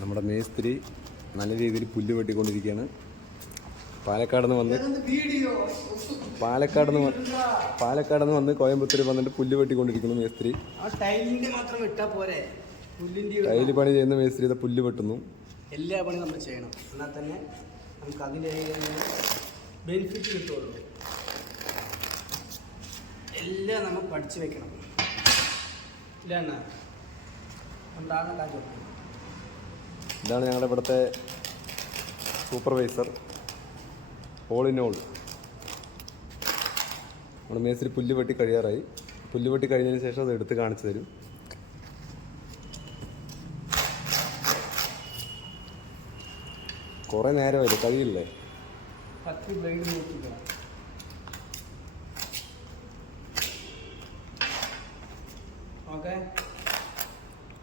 നമ്മുടെ മേസ്ത്രി നല്ല രീതിയിൽ പുല്ല് വെട്ടിക്കൊണ്ടിരിക്കുകയാണ്. പാലക്കാട് നിന്ന് വന്ന് കോയമ്പത്തൂർ വന്നിട്ട് പുല്ല് വെട്ടിക്കൊണ്ടിരിക്കുന്നു മേസ്ത്രി. ടൈല് പണി ചെയ്യുന്ന മേസ്ത്രി ഇത് പുല്ല് വെട്ടുന്നു. എല്ലാ പണിയും നമ്മൾ ചെയ്യണം, എന്നാൽ തന്നെ നമുക്ക് അതിൻ്റെ ബെനിഫിറ്റ് കിട്ടുള്ളൂ. എല്ലാം നമ്മൾ പഠിച്ചു വെക്കണം. ഇല്ല എന്നാ ഉണ്ടാകുന്ന കാര്യം. ഇതാണ് ഞങ്ങളുടെ ഇവിടുത്തെ സൂപ്പർവൈസർ, ഓൾ ഇൻ ഓൾ. നമ്മുടെ മേസ്ത്രി പുല്ല് വെട്ടി കഴിയാറായി. പുല്ല് വെട്ടി കഴിഞ്ഞതിന് ശേഷം അത് എടുത്ത് കാണിച്ചു തരും. കുറേ നേരമല്ലേ, കഴിയില്ലേ?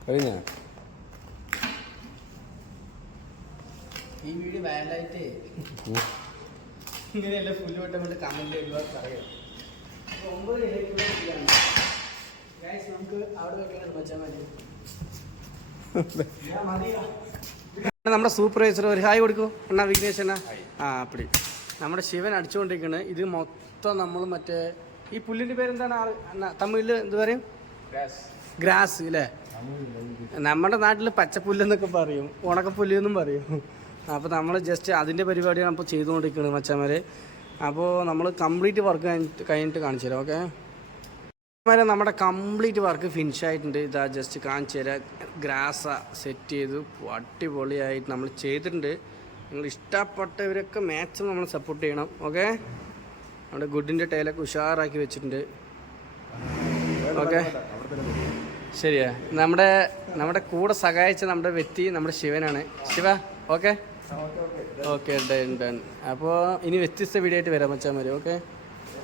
കഴിഞ്ഞ ഈ വീഡിയോ വയലായിട്ട് ഇങ്ങനെയല്ല പുല്ല് വെട്ടാൻ വേണ്ടി കമന്റ് എല്ലാവർക്കും അറിയാം. 9 നമുക്ക് അവിടെ വെക്കാൻ വെച്ചാൽ മതി. നമ്മുടെ സൂപ്പർവൈസർ ഒരു ഹായ് കൊടുക്കൂ അണ്ണാ, വിഘ്നേഷ് അണ്ണാ. അപ്പടി നമ്മുടെ ശിവൻ അടിച്ചുകൊണ്ടിരിക്കുന്നത്. ഇത് മൊത്തം നമ്മൾ മറ്റേ ഈ പുല്ലിൻ്റെ പേരെന്താണ് അണ്ണാ തമിഴിൽ എന്ത് പറയും? ഗ്രാസ് അല്ലേ? നമ്മുടെ നാട്ടിൽ പച്ചപ്പുല്ലെന്നൊക്കെ പറയും, ഉണക്കപ്പുല്ലെന്നും പറയും. അപ്പോൾ നമ്മൾ ജസ്റ്റ് അതിൻ്റെ പരിപാടിയാണ് ഇപ്പോൾ ചെയ്തുകൊണ്ടിരിക്കുന്നത് മച്ചന്മാരെ. അപ്പോൾ നമ്മൾ കംപ്ലീറ്റ് വർക്ക് കഴിഞ്ഞിട്ട് കാണിച്ചു തരാം. ഓക്കെ നമ്മുടെ കംപ്ലീറ്റ് വർക്ക് ഫിനിഷ് ആയിട്ടുണ്ട്. ഇതാ ജസ്റ്റ് കാണിച്ചു തരാം. ഗ്രാസ സെറ്റ് ചെയ്തു അടിപൊളിയായിട്ട് നമ്മൾ ചെയ്തിട്ടുണ്ട്. നിങ്ങൾ ഇഷ്ടപ്പെട്ടവരൊക്കെ മാക്സിമം നമ്മൾ സപ്പോർട്ട് ചെയ്യണം. ഓക്കെ നമ്മുടെ ഗുഡിൻ്റെ ടൈലൊക്കെ ഉഷാറാക്കി വെച്ചിട്ടുണ്ട്. ഓക്കെ ശരിയാ. നമ്മുടെ കൂടെ സഹായിച്ച നമ്മുടെ വ്യക്തി നമ്മുടെ ശിവനാണ്. Shiva okay okay done. അപ്പോൾ ഇനി വ്യത്യസ്ത വീഡിയോ ആയിട്ട് വരാം മച്ചാൻ. ഓക്കെ.